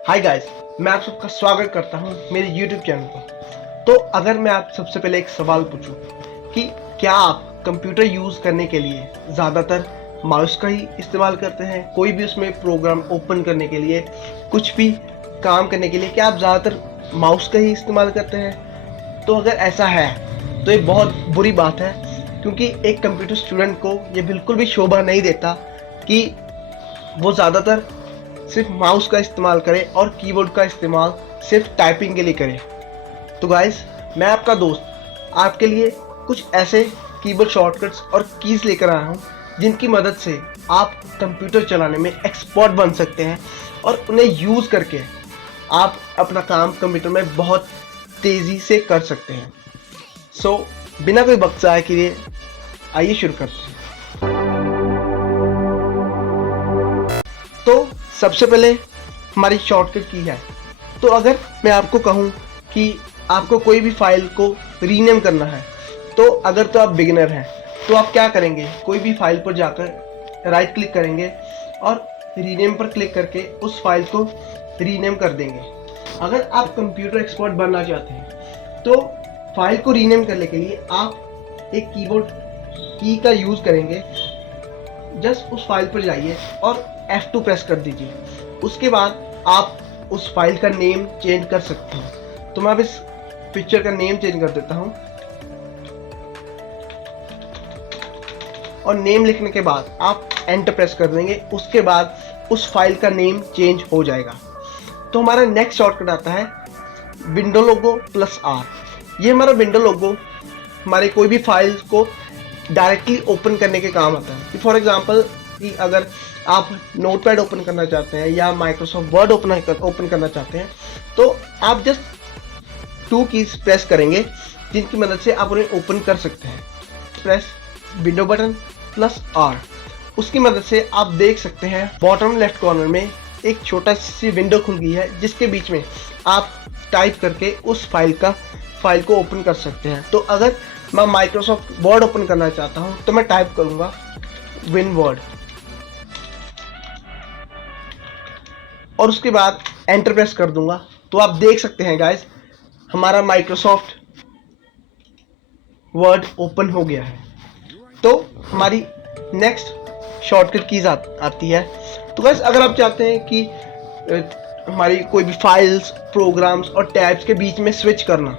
Hi guys, मैं आप सबका स्वागत करता हूं मेरे YouTube चैनल पर। तो अगर मैं आप सबसे पहले एक सवाल पूछूं कि क्या आप कंप्यूटर यूज़ करने के लिए ज़्यादातर माउस का ही इस्तेमाल करते हैं, कोई भी उसमें प्रोग्राम ओपन करने के लिए, कुछ भी काम करने के लिए क्या आप ज़्यादातर माउस का ही इस्तेमाल करते हैं? तो अगर ऐसा है तो ये बहुत बुरी बात है, क्योंकि एक कंप्यूटर स्टूडेंट को ये बिल्कुल भी शोभा नहीं देता कि वो ज़्यादातर सिर्फ माउस का इस्तेमाल करे और कीबोर्ड का इस्तेमाल सिर्फ टाइपिंग के लिए करे। तो गाइस, मैं आपका दोस्त आपके लिए कुछ ऐसे कीबोर्ड शॉर्टकट्स और कीज़ लेकर आया हूँ जिनकी मदद से आप कंप्यूटर चलाने में एक्सपर्ट बन सकते हैं और उन्हें यूज़ करके आप अपना काम कंप्यूटर में बहुत तेज़ी से कर सकते हैं। सो बिना कोई वक्त ज़ाया किए आइए शुरू करते हैं। तो सबसे पहले हमारी शॉर्टकट की है। तो अगर मैं आपको कहूँ कि आपको कोई भी फाइल को रीनेम करना है, तो अगर तो आप बिगिनर हैं तो आप क्या करेंगे, कोई भी फाइल पर जाकर राइट क्लिक करेंगे और रीनेम पर क्लिक करके उस फाइल को रीनेम कर देंगे। अगर आप कंप्यूटर एक्सपर्ट बनना चाहते हैं तो फाइल को रीनेम करने के लिए आप एक कीबोर्ड की का यूज़ करेंगे। जस्ट उस फाइल पर जाइए और F2 प्रेस कर दीजिए। उसके बाद आप उस फाइल का नेम चेंज कर सकते हैं। तो मैं अब इस पिक्चर का नेम चेंज कर देता हूं और नेम लिखने के बाद आप एंटर प्रेस कर देंगे। उसके बाद उस फाइल का नेम चेंज हो जाएगा। तो हमारा नेक्स्ट शॉर्टकट आता है विंडो लोगो +R। ये हमारा विंडो लोगो हमारे कोई भी फाइल को डायरेक्टली ओपन करने के काम आता है। फॉर एग्जांपल कि अगर आप नोटपैड ओपन करना चाहते हैं या माइक्रोसॉफ्ट वर्ड ओपन करना चाहते हैं, तो आप जस्ट 2 कीज प्रेस करेंगे जिनकी मदद से आप उन्हें ओपन कर सकते हैं। Press window button +R। उसकी मदद से आप देख सकते हैं बॉटम लेफ्ट कॉर्नर में एक छोटा सी विंडो खुल गई है, जिसके बीच में आप टाइप करके उस फाइल को ओपन कर सकते हैं। तो अगर मैं माइक्रोसॉफ्ट वर्ड ओपन करना चाहता हूं तो मैं टाइप करूंगा WinWord और उसके बाद एंटर प्रेस कर दूंगा। तो आप देख सकते हैं गाइस, हमारा माइक्रोसॉफ्ट वर्ड ओपन हो गया है। तो हमारी नेक्स्ट शॉर्टकट कीज आती है। तो गाइस, अगर आप चाहते हैं कि हमारी कोई भी फाइल्स, प्रोग्राम्स और टैब्स के बीच में स्विच करना,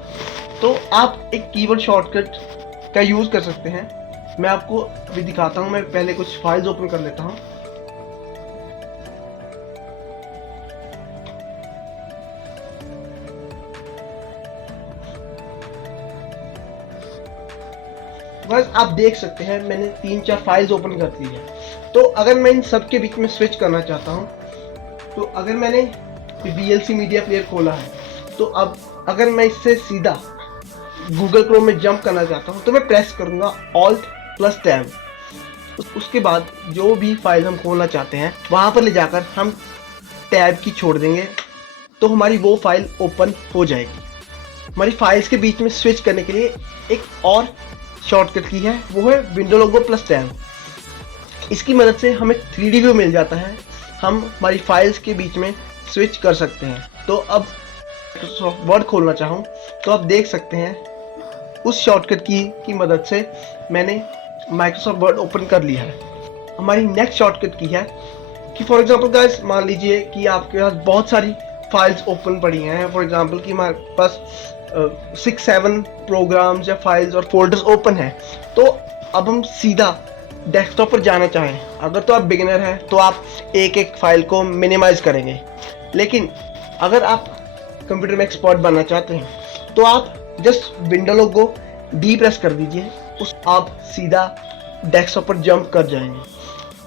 तो आप एक कीवर्ड शॉर्टकट का यूज़ कर सकते हैं। मैं आपको अभी दिखाता हूँ। मैं पहले कुछ फाइल्स ओपन कर लेता हूँ। बस आप देख सकते हैं मैंने 3-4 फाइल्स ओपन कर दी है। तो अगर मैं इन सब के बीच में स्विच करना चाहता हूँ, तो अगर मैंने VLC मीडिया प्लेयर खोला है, तो अब अगर मैं इससे सीधा गूगल क्रोम में जंप करना चाहता हूँ तो मैं प्रेस करूँगा Alt+Tab। उसके बाद जो भी फाइल हम खोलना चाहते हैं वहाँ पर ले जाकर हम टैब की छोड़ देंगे, तो हमारी वो फाइल ओपन हो जाएगी। हमारी फाइल्स के बीच में स्विच करने के लिए एक और शॉर्टकट की है, वो है विंडो लोगो +Tab। इसकी मदद से हमें 3D व्यू मिल जाता है। हम हमारी फाइल्स के बीच में स्विच कर सकते हैं। तो अब माइक्रोसॉफ्ट वर्ड खोलना चाहूँ तो आप देख सकते हैं उस शॉर्टकट की मदद से मैंने माइक्रोसॉफ्ट वर्ड ओपन कर लिया है। हमारी नेक्स्ट शॉर्टकट की है कि फॉर एग्जांपल गाइस, मान लीजिए कि आपके पास बहुत सारी फाइल्स ओपन पड़ी हैं। फॉर एग्जांपल कि हमारे पास 6-7 प्रोग्राम्स या फाइल्स और फोल्डर्स ओपन हैं। तो अब हम सीधा डेस्कटॉप पर जाना चाहें, अगर तो आप बिगिनर हैं तो आप एक फाइल को मिनिमाइज करेंगे। लेकिन अगर आप कंप्यूटर में एक्सपर्ट बनना चाहते हैं तो आप जस्ट विंडो लोगो D प्रेस कर दीजिए। आप सीधा डेस्कटॉप पर जंप कर जाएंगे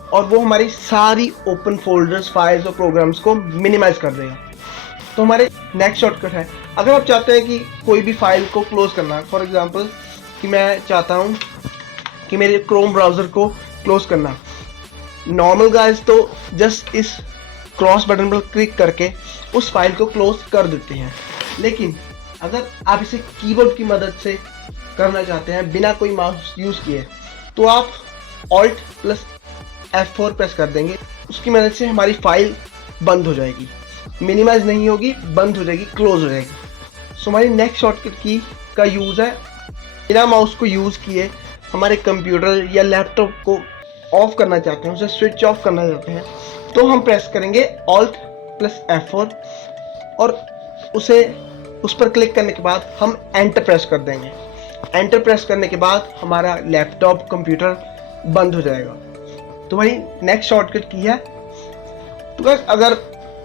और वो हमारी सारी ओपन फोल्डर्स, फाइल्स और प्रोग्राम्स को मिनिमाइज कर देगा। तो हमारे नेक्स्ट शॉर्टकट है, अगर आप चाहते हैं कि कोई भी फाइल को क्लोज करना, फॉर एग्जांपल कि मैं चाहता हूँ कि मेरे क्रोम ब्राउज़र को क्लोज करना, नॉर्मल गाइस तो जस्ट इस क्रॉस बटन पर क्लिक करके उस फाइल को क्लोज कर देते हैं। लेकिन अगर आप इसे कीबोर्ड की मदद से करना चाहते हैं बिना कोई माउस यूज़ किए, तो आप Alt+F4 प्रेस कर देंगे। उसकी मदद से हमारी फाइल बंद हो जाएगी। मिनिमाइज नहीं होगी, बंद हो जाएगी, क्लोज हो जाएगी। सो हमारी नेक्स्ट शॉर्टकट की का यूज़ है, बिना माउस को यूज़ किए हमारे कंप्यूटर या लैपटॉप को ऑफ करना चाहते हैं, उसे स्विच ऑफ करना चाहते हैं, तो हम प्रेस करेंगे Alt + F4 और उस पर क्लिक करने के बाद हम एंटर प्रेस कर देंगे। एंटर प्रेस करने के बाद हमारा लैपटॉप कंप्यूटर बंद हो जाएगा। तो वही नेक्स्ट शॉर्टकट की है। तो बस अगर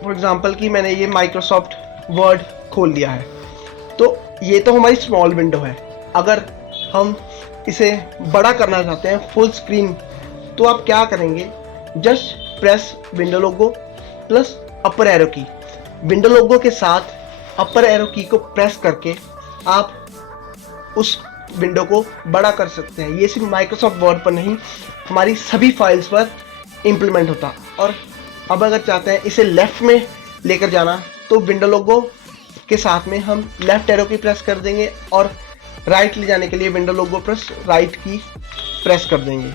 फॉर एग्जांपल कि मैंने ये माइक्रोसॉफ्ट वर्ड खोल लिया है, तो ये तो हमारी स्मॉल विंडो है। अगर हम इसे बड़ा करना चाहते हैं, फुल स्क्रीन, तो आप क्या करेंगे, जस्ट प्रेस विंडो लोगो प्लस अपर एरो की। विंडो लोगो के साथ अपर एरो की को प्रेस करके आप उस विंडो को बड़ा कर सकते हैं। ये सिर्फ माइक्रोसॉफ्ट वर्ड पर नहीं, हमारी सभी फाइल्स पर इम्प्लीमेंट होता। और अब अगर चाहते हैं इसे लेफ़्ट में लेकर जाना, तो विंडो लोगो के साथ में हम लेफ़्ट एरो की प्रेस कर देंगे और राइट ले जाने के लिए विंडो लोगो प्लस राइट की प्रेस कर देंगे।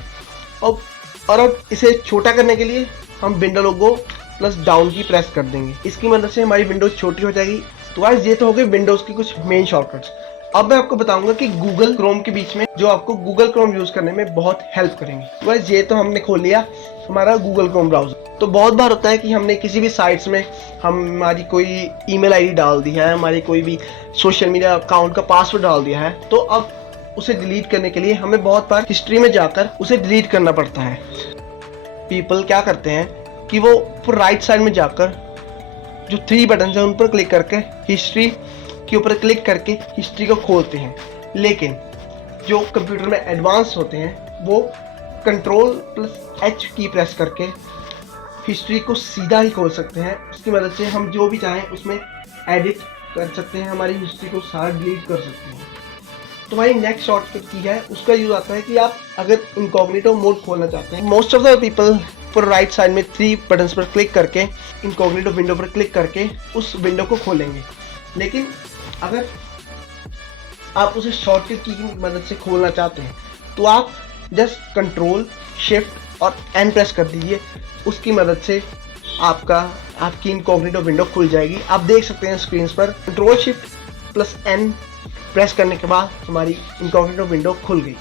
और अब इसे छोटा करने के लिए हम विंडो लोगो प्लस डाउन की प्रेस कर देंगे। इसकी मदद से हमारी विंडोज छोटी हो जाएगी। तो गाइस ये तो हो गए विंडोज की कुछ मेन शॉर्टकट्स। अब मैं आपको बताऊंगा कि गूगल क्रोम के बीच में जो आपको गूगल क्रोम यूज करने में बहुत हेल्प करेंगे। तो गाइस ये तो हमने खोल लिया हमारा गूगल क्रोम ब्राउजर। तो बहुत बार होता है कि हमने किसी भी साइट्स में हमारी कोई ईमेल आईडी डाल दी है, हमारी कोई भी सोशल मीडिया अकाउंट का पासवर्ड डाल दिया है, तो अब उसे डिलीट करने के लिए हमें बहुत बार हिस्ट्री में जाकर उसे डिलीट करना पड़ता है। पीपल क्या करते हैं कि वो राइट साइड में जाकर जो 3 बटन है उन पर क्लिक करके हिस्ट्री के ऊपर क्लिक करके हिस्ट्री को खोलते हैं। लेकिन जो कंप्यूटर में एडवांस होते हैं वो Ctrl+H की प्रेस करके हिस्ट्री को सीधा ही खोल सकते हैं। उसकी मदद से हम जो भी चाहें उसमें एडिट कर सकते हैं, हमारी हिस्ट्री को सारा डिलीट कर सकते हैं। तो भाई नेक्स्ट शॉर्टकट की है, उसका यूज आता है कि आप अगर इनकॉग्निटो मोड खोलना चाहते हैं, मोस्ट ऑफ द पीपल पर राइट साइड में 3 बटन्स पर क्लिक करके इनकॉग्निटो विंडो पर क्लिक करके उस विंडो को खोलेंगे। लेकिन अगर आप उसे शॉर्टकट की मदद से खोलना चाहते हैं, तो आप जस्ट Ctrl, Shift और N प्रेस कर दीजिए। उसकी मदद से आपकी इनकॉग्निटो विंडो खुल जाएगी। आप देख सकते हैं स्क्रीन पर Ctrl, Shift + N प्रेस करने के बाद हमारी इनकॉग्निटो विंडो खुल गई।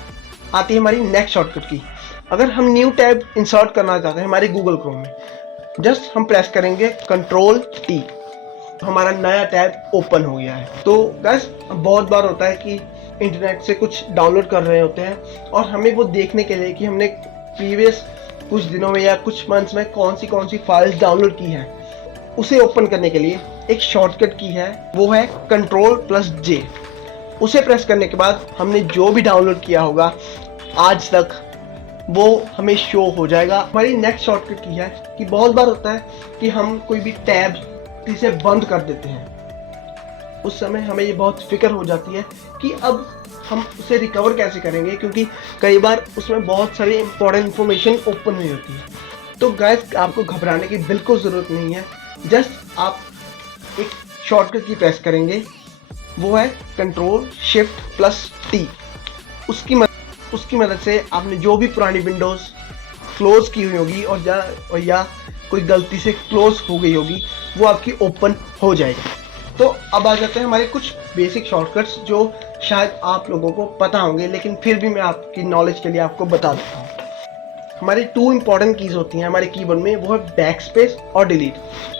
आती है हमारी नेक्स्ट शॉर्टकट की। अगर हम न्यू टैब इंसर्ट करना चाहते हैं हमारे गूगल क्रोम में, जस्ट हम प्रेस करेंगे Ctrl+T, हमारा नया टैब ओपन हो गया है। तो गाइस बहुत बार होता है कि इंटरनेट से कुछ डाउनलोड कर रहे होते हैं और हमें वो देखने के लिए कि हमने प्रीवियस कुछ दिनों में या कुछ मंथ्स में कौन सी फाइल्स डाउनलोड की हैं, उसे ओपन करने के लिए एक शॉर्टकट की है, वो है Ctrl+J। उसे प्रेस करने के बाद हमने जो भी डाउनलोड किया होगा आज तक, वो हमें शो हो जाएगा। हमारी नेक्स्ट शॉर्टकट की है कि बहुत बार होता है कि हम कोई भी टैब इसे बंद कर देते हैं, उस समय हमें ये बहुत फिक्र हो जाती है कि अब हम उसे रिकवर कैसे करेंगे, क्योंकि कई बार उसमें बहुत सारी इंपॉर्टेंट इन्फॉर्मेशन ओपन हुई होती है। तो गाइस आपको घबराने की बिल्कुल ज़रूरत नहीं है, जस्ट आप एक शॉर्टकट की प्रेस करेंगे, वो है Ctrl+Shift+T। उसकी मदद से आपने जो भी पुरानी विंडोज़ क्लोज की हुई होगी और या कोई गलती से क्लोज हो गई होगी, वो आपकी ओपन हो जाएगी। तो अब आ जाते हैं हमारे कुछ बेसिक शॉर्टकट्स जो शायद आप लोगों को पता होंगे, लेकिन फिर भी मैं आपकी नॉलेज के लिए आपको बता देता हूँ। हमारी 2 इंपॉर्टेंट कीज़ होती हैं हमारे कीबोर्ड में, वो है बैकस्पेस और डिलीट।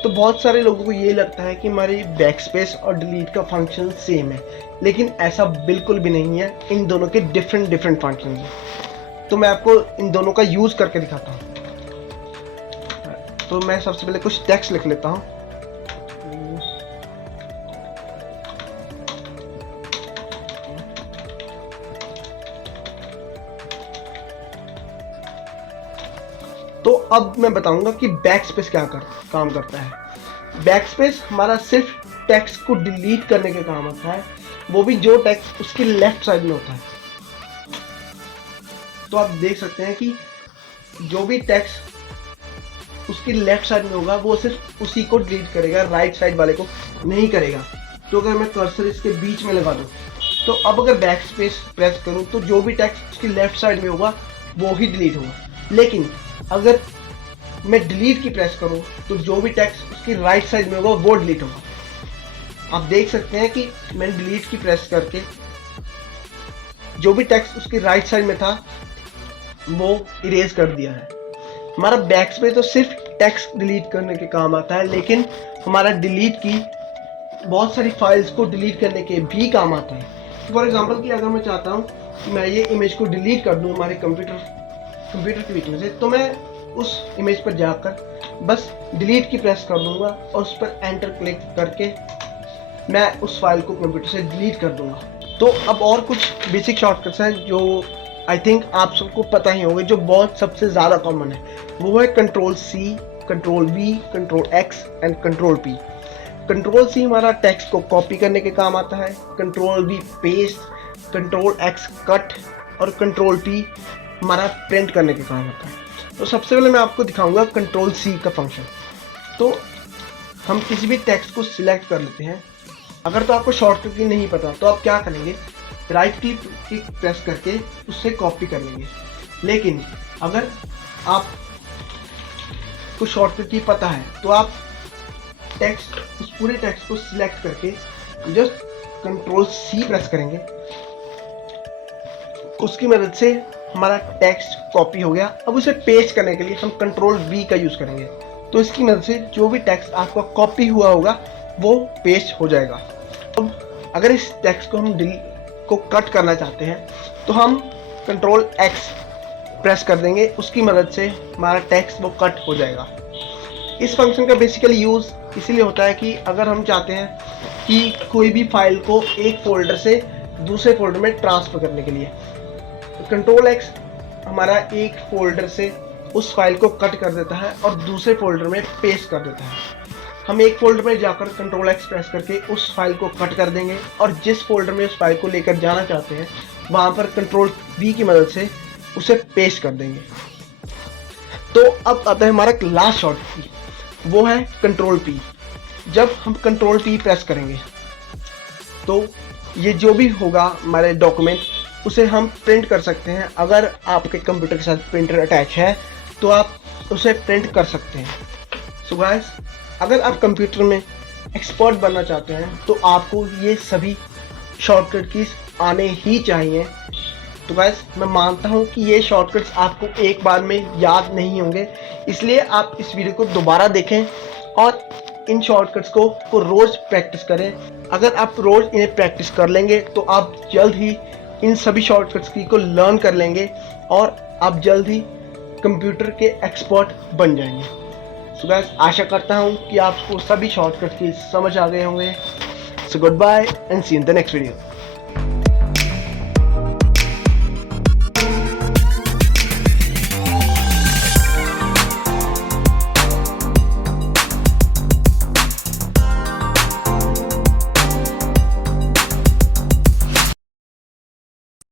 तो बहुत सारे लोगों को ये लगता है कि हमारी बैकस्पेस और डिलीट का फंक्शन सेम है, लेकिन ऐसा बिल्कुल भी नहीं है। इन दोनों के डिफरेंट फंक्शन हैं। तो मैं आपको इन दोनों का यूज़ करके दिखाता हूँ। तो मैं सबसे पहले कुछ टेक्स्ट लिख लेता हूँ। तो अब मैं बताऊंगा कि बैकस्पेस क्या काम करता है। बैकस्पेस हमारा सिर्फ टेक्स्ट को डिलीट करने के काम आता है, वो भी जो टेक्स्ट उसके लेफ्ट साइड में होता है। तो आप देख सकते हैं कि जो भी टेक्स्ट उसकी लेफ्ट साइड में होगा वो सिर्फ उसी को डिलीट करेगा, राइट साइड वाले को नहीं करेगा। तो अगर मैं कर्सर इसके बीच में लगा दूं, तो अब अगर बैकस्पेस प्रेस करूं तो जो भी टेक्स्ट उसकी लेफ्ट साइड में होगा वो ही डिलीट होगा। लेकिन अगर मैं डिलीट की प्रेस करूँ तो जो भी टेक्स्ट उसकी राइट साइड में होगा वो डिलीट होगा। आप देख सकते हैं कि मैंने डिलीट की प्रेस करके जो भी टेक्स्ट उसकी राइट साइड में था वो इरेज कर दिया है। हमारा बैकस्पेस तो सिर्फ टेक्स्ट डिलीट करने के काम आता है, लेकिन हमारा डिलीट की बहुत सारी फाइल्स को डिलीट करने के भी काम आता है। फॉर एग्जांपल कि अगर मैं चाहता हूँ कि मैं ये इमेज को डिलीट कर दूँ हमारे कंप्यूटर के बीच में से, तो मैं उस इमेज पर जाकर बस डिलीट की प्रेस कर दूंगा और उस पर एंटर क्लिक करके मैं उस फाइल को कंप्यूटर से डिलीट कर दूंगा। तो अब और कुछ बेसिक शॉर्टकट्स हैं जो आई थिंक आप सबको पता ही होंगे, जो बहुत सबसे ज़्यादा कॉमन है। वो है Ctrl+C, Ctrl+V, Ctrl+X and Ctrl+P। Ctrl+C हमारा टेक्स्ट को कॉपी करने के काम आता है, Ctrl+V पेस्ट, Ctrl+X कट और Ctrl+P हमारा प्रिंट करने के काम आता है। तो सबसे पहले मैं आपको दिखाऊंगा Ctrl+C का फंक्शन। तो हम किसी भी टेक्स्ट को सिलेक्ट कर लेते हैं। अगर तो आपको शॉर्टकट की नहीं पता तो आप क्या करेंगे, राइट क्लिक प्रेस करके उससे कॉपी कर लेंगे। लेकिन अगर आप को शॉर्टकट की पता है तो आप टेक्स्ट उस पूरे टेक्स्ट को सिलेक्ट करके जस्ट Ctrl+C प्रेस करेंगे। उसकी मदद से हमारा टेक्स्ट कॉपी हो गया। अब उसे पेस्ट करने के लिए हम Ctrl+V का यूज़ करेंगे। तो इसकी मदद से जो भी टेक्स्ट आपका कॉपी हुआ होगा वो पेस्ट हो जाएगा। अब अगर इस टेक्स्ट को हम को कट करना चाहते हैं तो हम Ctrl+X प्रेस कर देंगे। उसकी मदद से हमारा टेक्स्ट वो कट हो जाएगा। इस फंक्शन का बेसिकली यूज़ इसीलिए होता है कि अगर हम चाहते हैं कि कोई भी फाइल को एक फोल्डर से दूसरे फोल्डर में ट्रांसफ़र करने के लिए, तो Ctrl+X हमारा एक फोल्डर से उस फाइल को कट कर देता है और दूसरे फोल्डर में पेस्ट कर देता है। हम एक फोल्डर में जाकर Ctrl+X प्रेस करके उस फाइल को कट कर देंगे और जिस फोल्डर में उस फाइल को लेकर जाना चाहते हैं वहाँ पर Ctrl+V की मदद से उसे पेस्ट कर देंगे। तो अब आता है हमारा लास्ट शॉर्टकट, वो है Ctrl+P। जब हम Ctrl+P प्रेस करेंगे तो ये जो भी होगा हमारे डॉक्यूमेंट उसे हम प्रिंट कर सकते हैं। अगर आपके कंप्यूटर के साथ प्रिंटर अटैच है तो आप उसे प्रिंट कर सकते हैं। सो गाइस, अगर आप कंप्यूटर में एक्सपर्ट बनना चाहते हैं तो आपको ये सभी शॉर्टकट कीज आने ही चाहिए। तो गाइस, मैं मानता हूँ कि ये शॉर्टकट्स आपको एक बार में याद नहीं होंगे, इसलिए आप इस वीडियो को दोबारा देखें और इन शॉर्टकट्स को रोज़ प्रैक्टिस करें। अगर आप रोज़ इन्हें प्रैक्टिस कर लेंगे तो आप जल्द ही इन सभी शॉर्टकट्स की को लर्न कर लेंगे और आप जल्द ही कंप्यूटर के एक्सपर्ट बन जाएंगे। सो गाइस, आशा करता हूँ कि आपको सभी शॉर्टकट्स की समझ आ गए होंगे। So good bye and see in the next video.